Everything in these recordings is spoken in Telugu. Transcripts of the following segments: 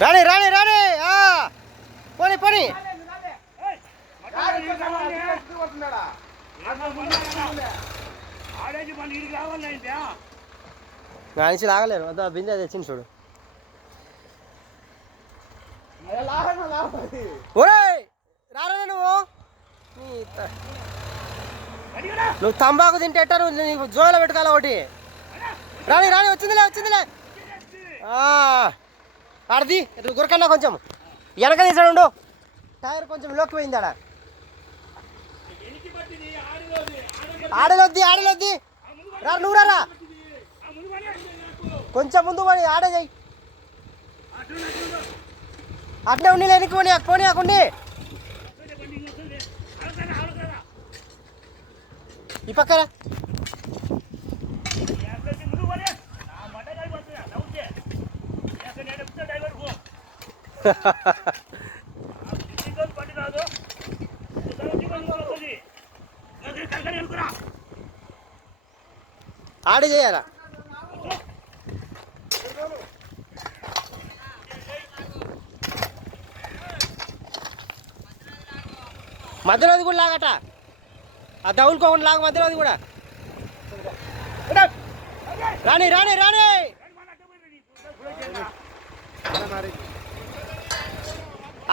రాణి రాణి రాణి పోనీ పోనీ మనిషి లాగలేరు వద్దా బిందె తెచ్చింది చూడు. ఒరే రారా నువ్వు తంబాకు తింటే ఎట్టారు నీకు జోలో పెట్టుకోవాలి ఒకటి. రాణి రాణి వచ్చిందిలే వచ్చిందిలే ఆడది గురకన్నా కొంచెం వెనక తీసాడు టైర్ కొంచెం లోకి పోయింది ఆడ. ఆడలొద్ది ఆడలొద్ది రా నువ్వు రారా కొంచెం ముందు పోనీ ఆడే చెయ్యి. అట్లే ఉండి వెనక్కి పోనీ పోనీ ఆకుండి ఈ పక్కన ఆడే చేయాలా మధ్యలోది కూడా లాగట ఆ దౌలుకోకుండా లాగ మధ్యలోది కూడా. రాణి రాణి రాణి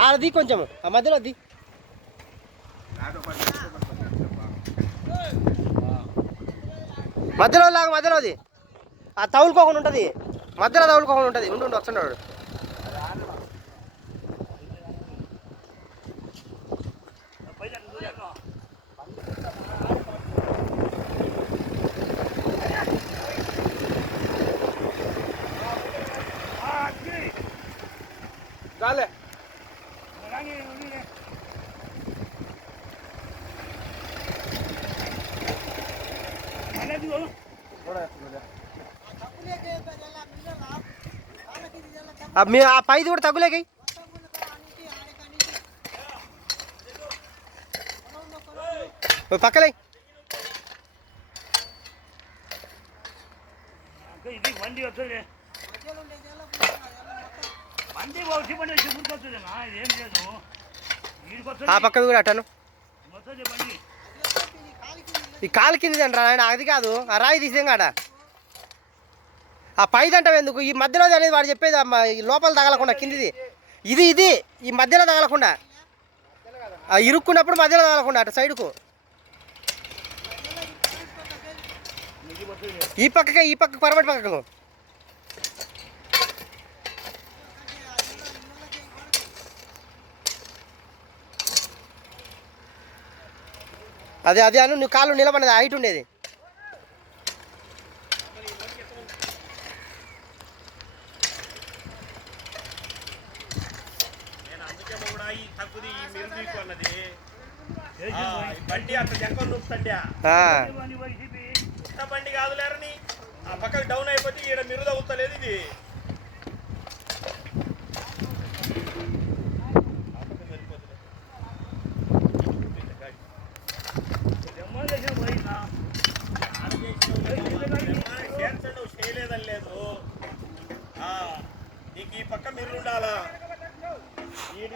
ఆడది కొంచెం ఆ మధ్యలోది మధ్యలో లాగా మధ్యలోది ఆ తగులుకోకుండా ఉంటుంది మధ్యలో తగులుకోకుండా ఉంటుంది. ఉండు వస్తున్నాడు చాలే ఆ పైది కూడా తగ్గులేక పక్కలే ఆ పక్కది కూడా అట్టను ఈ కాలు కింది అంటారా ఆయన అది కాదు ఆ రాయి తీసేం కాడ ఆ పైదంటావు ఎందుకు ఈ మధ్యలో అనేది వాడు చెప్పేది లోపల తగలకుండా కిందిది ఇది ఇది ఈ మధ్యలో తగలకుండా ఆ ఇరుక్కున్నప్పుడు మధ్యలో తగలకుండా అటు సైడ్కు ఈ పక్కకు పరబడి పక్కకు అదే అదే అను నువ్వు కాళ్ళు నిలబడేది హైట్ ఉండేది. బండి అట్లా జంకం నూపుతంటే బండి కాదులేరని ఆ పక్కకి డౌన్ అయిపోతే ఈడ మిరుద అవుతలేదు ఇది. చేయలేదని లేదు నీకు ఈ పక్క మిర్రు ఉండాలా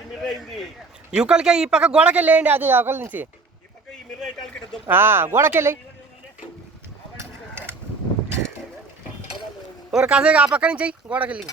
మిర్ర అయింది యువకలకే ఈ పక్క గోడకెళ్ళేయండి అది ఒకరి నుంచి గోడకెళ్ళి ఒక కాసేపు ఆ పక్క నుంచి గోడకెళ్ళి